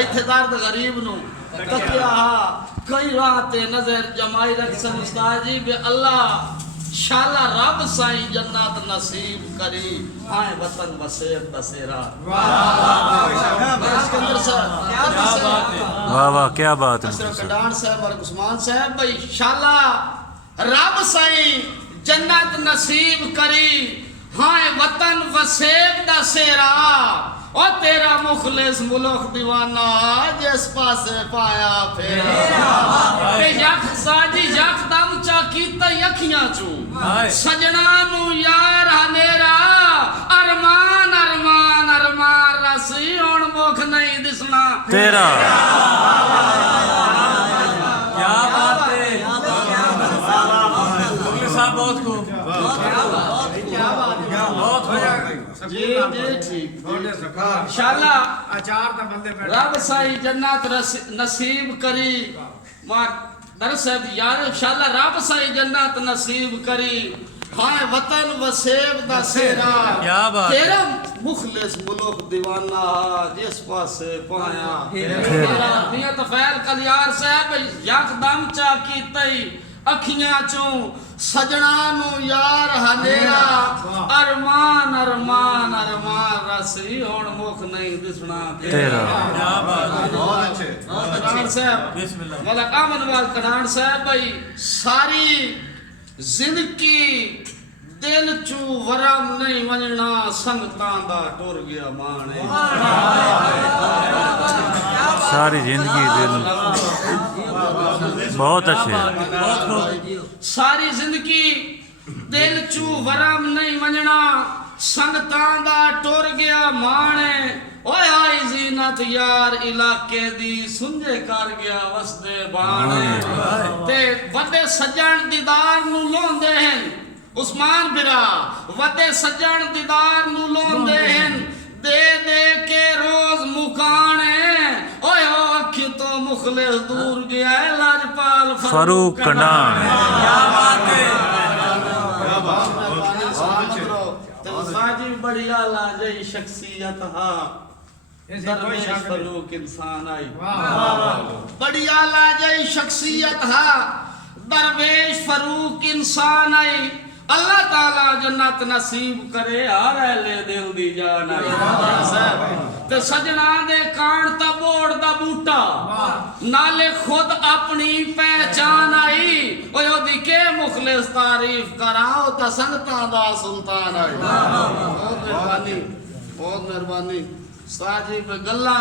ਇੱਥੇ ਦਰਦ ਗਰੀਬ ਨੂੰ ਤਕਿਆ कई रात नजर जमाई रखसन उस्ताद जी बे अल्लाह शाला रब साईं जन्नत नसीब करी आए वतन वसेर दसेरा। वाह वाह क्या बात है। कडान साहब और उस्मान साहब भाई शाला रब साईं जन्नत नसीब करी हाय वतन वसेर दसेरा ओ तेरा मुखलिस मुल्क दीवाना जिस पासे पाया फेरा ते यख साजी यख दम चा कीता अखियां चू सजना नु यार हनेरा अरमान अरमान अरमान रसी हुण मुख नहीं दिसना तेरा। क्या बात है मुखलिस साहब बहुत खूब बहुत जी जी ठीक इंशाअल्लाह अचार दा बंदे बैठे रब साईं जन्नत नसीब करी मां दरस यार इंशाअल्लाह रब साईं जन्नत नसीब करी हाय वतन वसेब दा सेरा क्या बात तेरा मुखलिस मुल्क दीवाना जिस पासे पाया तेरा नियत फैल कलियार साहब यकदम चा कीतई अखियां चों सजना नु यार हनेरा अरमान अरमान अरमान रसी हुण मुख नहीं दिसना तेरा। क्या बात है बहुत अच्छे कनान साहब बिस्मिल्लाह मौला अमनवाल कनान साहब भाई सारी जिंदगी दिल चू वरम नहीं वंजना संगतां दा टुर गया माने सारी जिंदगी दिल बहुत अच्छे। सारी जिंदगी दिल चू वरम नहीं वंजना संगतां दा टुर गया माने ओए आई जीनत यार इलाके दी सुंझे कर गया वसदे बाणे ते वड्डे सज्जण दीदार नु लोंदे हन उस्मान बिरा वड्डे सज्जण दीदार नु लोंदे हन दे दे के रोज मुकाने ओए ओ अखी तो मुखलिस दूर गया है लाजपाल फारूक कनान। क्या बात है साजी बड़ी आला जई शख्सियत हा दरवेश फारूक इंसान आई बड़ी आला जई शख्सियत हा दरवेश फारूक इंसान आई अल्लाह ताला जन्नत नसीब करे हर अहले दिल दी जान आई ते सजना दे कान ता बोड़ दा बूटा नाले खुद अपनी पहचान आई ओए ओदी के मुखलिस तारीफ कराओ ता संगतां दा सुल्तान आई बहुत मेहरबानी साजिब गल्ला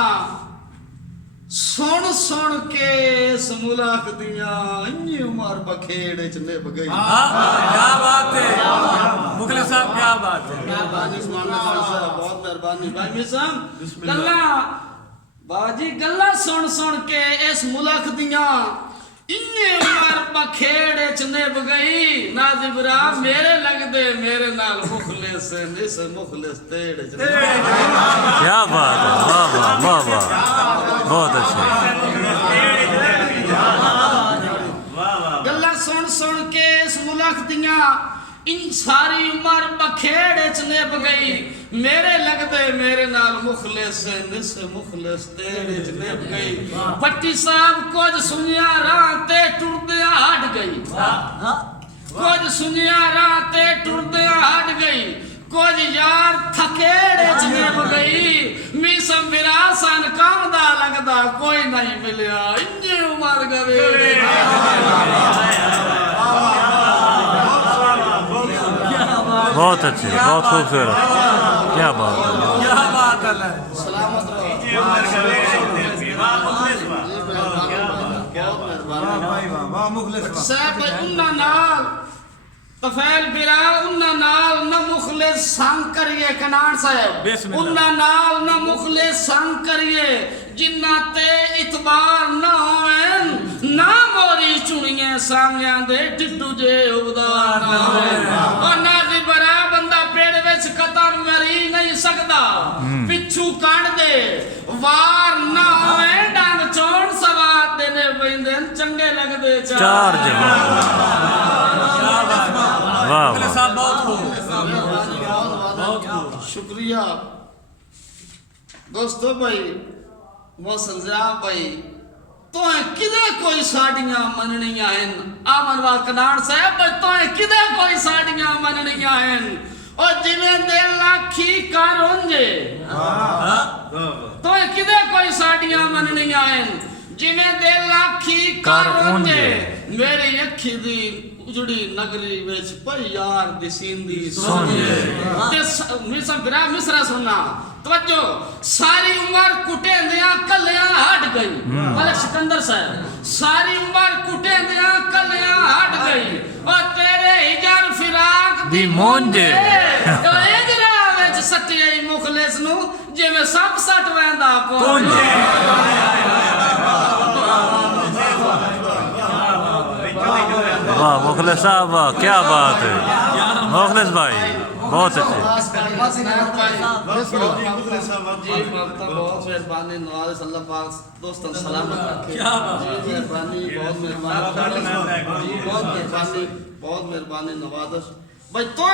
सुन सुन के इस मुल्क दियां इन्नी उम्र बखेड़ च निभ गई। क्या बात है मुखलिस साहब क्या बात है मेहरबानी बहुत मेहरबानी भाई मिसम गल्ला बाजी गल्ला सुन सुन के इस मुल्क दियां इन्नी उम्र बखेड़ च निभ गई नाजिबरा मेरे लगदे मेरे नाल मुखलिस निस मुखलिस तेड़ च क्या बात है। वाह वाह वाह वाह बहुत अच्छे। गल्ला सुन सुन के इस मुल्क दियां इन सारी उम्र बखेड़ च निभ गई मेरे लगदे मेरे नाल मुखलिस निस मुखलिस तेरे च निभ गई पट्टी साहब कुछ सुनिया राह ते टुरदिया हट गई कुछ सुनिया राह ते टुरदिया हट गई कुछ यार थकेड़े च निभ गई मिसम विरासन काम दा लगदा कोई नहीं मिलिया इंजे उमर गवे बहुत अच्छे बहुत खूबसूरत क्या बात है। क्या बात है सलामत रहो वाह मुखलिस साहब उन्ना नाल तफैल बिरा उन्ना नाल न मुखलिस संग करिए कनान साहब उन्ना नाल न मुखलिस संग करिए जिन्ना ते इतबार न होवन ना मोरी चुनिए सांगियां दे टिट्टू जे उदार ना होवन ओ नाजी बरा बंदा पेड़ विच कतन मरी नहीं सकदा पिछू कांड दे वार ना होवे डंग चोण सवाद देने पैंदे चंगे लगदे चार जगह वाह मुखलिस वाह साहब बहुत खूब शुक्रिया दोस्तों भाई मोहसिन ज़िया भाई तो किदे कोई साड़ियां मननियां हैं आमनवाल कनान साहब भाई तो किदे कोई साड़ियां मननियां हैं और जिवें दे लाखी कारोंजे तो किदे कोई साड़ियां मननियां हैं जिवें दे लाखी कारोंजे मेरी अखी दी उजड़ी नगरी विच पई यार दिसींदी सोने ते मिसरा सुनना तवज्जो सारी उम्र कुटेंदियां कलियां हट गई मलिक सिकंदर साहब सारी उम्र कुटेंदियां कलियां हट गई और तेरे हिजर फिराक दी मोंजे ओ इजरा विच सटिए मुखलिस नु जिवें सप सट वेंदा पोंजे वाह मुखलिस साहब वाह क्या बात है मुखलिस भाई बहुत अच्छे जी बहुत मेहरबानी नवाज अल्लाह पाक दोस्तों सलामत रखे मेहरबानी बहुत मेहरबानी नवाज भाई तो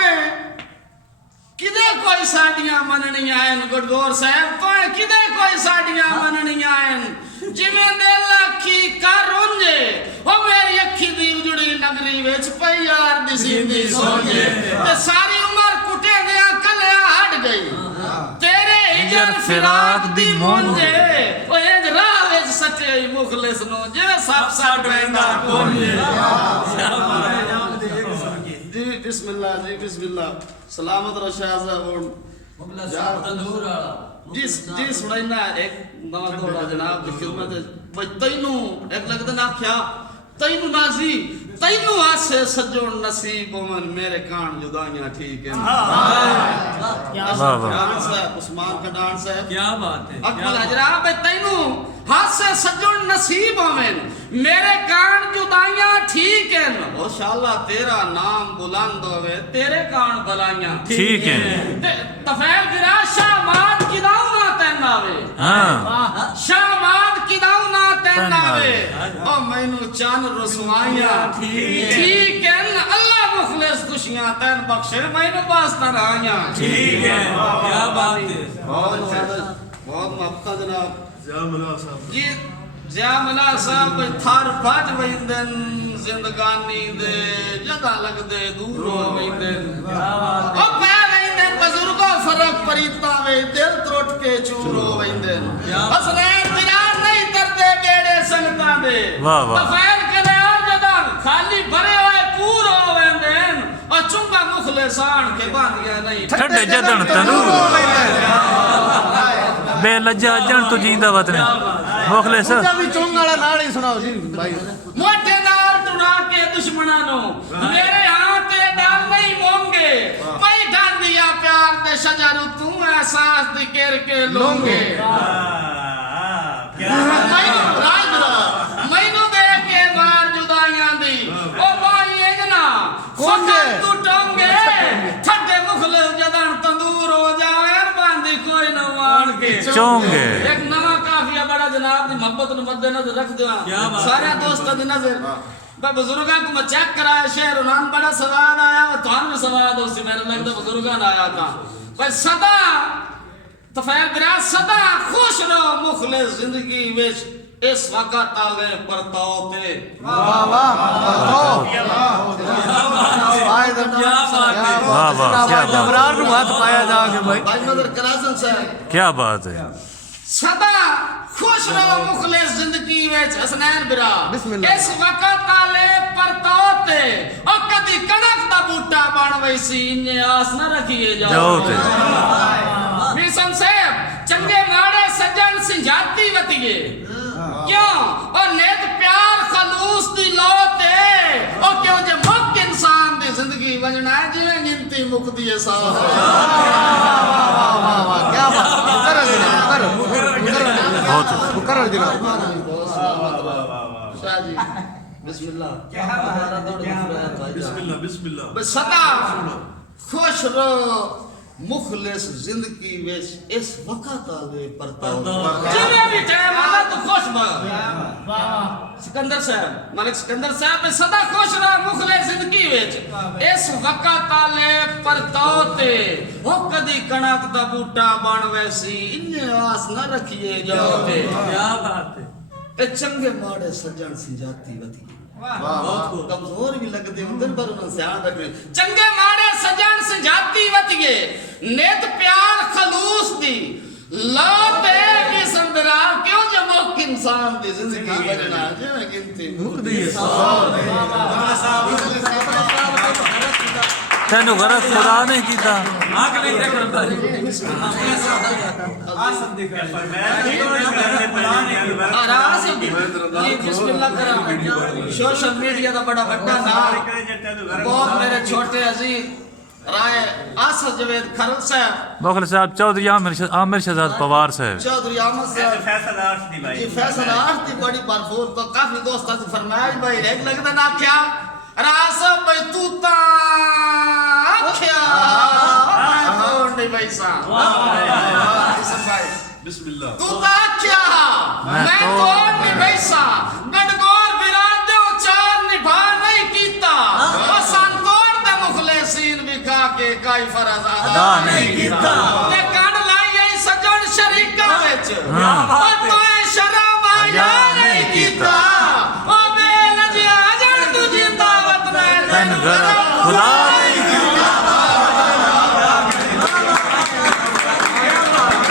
किदे कोई साड़ियां मननियां हैं गुरगोर साहब तो किदे कोई साड़ियां मननियां हैं जिवें दे लाखी कारोंजे ओ मेरी अखी दी उजड़ी नगरी विच पई यार दिसींदी सोने ते सारी उम्र कुटे दिया कलियां हट गई तेरे हिजर फिराक दी मोंजे ओ इंज राह विच सटे मुखलिस नु जिवें सप सट वेंदा कोने जी बिस्मिल्लाह सलामत रहो शाहज़ाद और जी सुनाइना एक नवा दौरा जनाब दी खिदमत भाई तैनू एक लगदा ना क्या तैनू नाजी तैनू आसे सजोन नसीब मन मेरे कान जुदाइयां ठीक है साहब उस्मान का डांस है क्या बात है अकमल हजरा भाई तैनू हासे सजोन नसीब होवेन मेरे कान जुदाइयां ठीक है माशाअल्लाह तेरा नाम बुलंद होवे तेरे कान भलाइयां ठीक है तफैल गिरा शामाद किदाऊ ना तैनावे हाँ शामाद किदाऊ ना तैनावे ओ मैनू चन रसवाइयां ठीक है अल्लाह मुखलिस खुशियां तैन बख्शे मैनू वास्ता राइयां ठीक है क्या बात है बहुत मोहब्बत जनाब जी ज़ियामला साहब थार भज वहिंदन जिंदगानी दे जदा लगदे दूर हो वहिंदन ओ पै वहिंदन बुजुर्गो फरक परीता वे दिल त्रुट के चूर हो वहिंदन असलैन दिलार नहीं तरदे बेड़े संगतां दे वाह वाह तफैल करे और जदा खाली भरे होए पूर हो वहिंदन और चुंगा मुखलिसान के बांधिया नहीं ठंडे जदन तंदूर बेलज्जा जन तू जींदा वतने मुखलिस भी चोंग वाला नाल ही सुनाओ जी भाई मोटे नाल टुरा के दुश्मना नो मेरे हाथ ते डाल नहीं मोंगे पई डाल दिया प्यार दे शजर तू एहसास दी केर के लोंगे मैनू दे के मार जुदाइयां दी ओ भाई इजना कोंगे तू टोंगे ठड्डे मुखले जदन तंदूर हो जाए बांधी कोई न मान के चोंगे एक नवा काफिया बड़ा जनाब दी मोहब्बत नु मद्देनजर रख दिया सारे दोस्तों दी नजर मैं बुजुर्गों को मैं चेक कराया शेर उन्हां बड़ा सवाद आया व थान भी सवाद उसी मेरे लगदा बुजुर्गों ने आया था भाई सदा तफैल बिरा सदा खुश रहो मुखलिस जिंदगी विच इस वक्त आले परताओ ते वाह वाह क्या बात है वाह वाह क्या बात जबरार नु हाथ पाया जाके भाई भाई नजर करासन साहब क्या बात है सदा खुश रहो मुखलिस जिंदगी विच हसनैन बिरा बिस्मिल्लाह इस वक्त आले परताओ ते ओ कदी कणक दा बूटा बन वैसी इन्ने आस न रखिए जाओ ते मिसन साहब चंगे माड़े सज्जन सिंजाती वतिए क्यों और नेक प्यार खलूस दी लौते ओ क्यों जे मुक इंसान दी जिंदगी वजना है जिवें गिनती मुकदी है साथ वाह क्या बात कर जनाब शाह जी बिस्मिल्लाह क्या बिस्मिल्लाह सदा खुश रहो मुखलिस जिंदगी विच इस वक्त आवे परताओ जिवें भी टाइम आंदा तू खुश बन सिकंदर साहब मलिक सिकंदर साहब में सदा खुश रहा मुखले जिंदगी विच इस वक्त आले परतौते हो कदी कणक दा बूटा बन वैसी इन्ने आस न रखिए जाते क्या बात है ते चंगे माड़े सज्जन संजाती वती बहुत कमजोर भी लगते अंदर पर उन्हें ध्यान रखने चंगे माड़े सज्जन संजाती वती नेत प्यार खलूस दी लो दे भी संदरा क्यों जमो इंसान दी जिंदगी बजना जिवें गिनती मुक्ति तेनू गलत खुदा नहीं कीता आंख नहीं देख रहा बिस्मिल्लाह करा सोशल मीडिया का बड़ा बड़ा नाम बहुत मेरे छोटे अजीज राय आसद जवेद खरल साहब मुखलिस साहब चौधरी आमिर शहजाद पवार साहब चौधरी अहमद साहब फैसल आर्ट्स दी भाई ये फैसल आर्ट्स दी बड़ी भरपूर तो काफी दोस्तां से फरमाइश भाई एक लगदा ना क्या रासब भाई तू ता क्या कौन नहीं भाई साहब भाई बिस्मिल्लाह तू ता क्या मैं कौन नहीं भाई साहब गडगोर बिराद दे उचार निभा नहीं कीता और संतोर दे मुखलिसीन विखा के काई फर्ज अदा नहीं कीता ते कण लाई आई सजन शरीका विच और तोए शर्म आया नहीं कीता ओ बेनजिया जण तू जिंदा वतन तेन गलत खुदा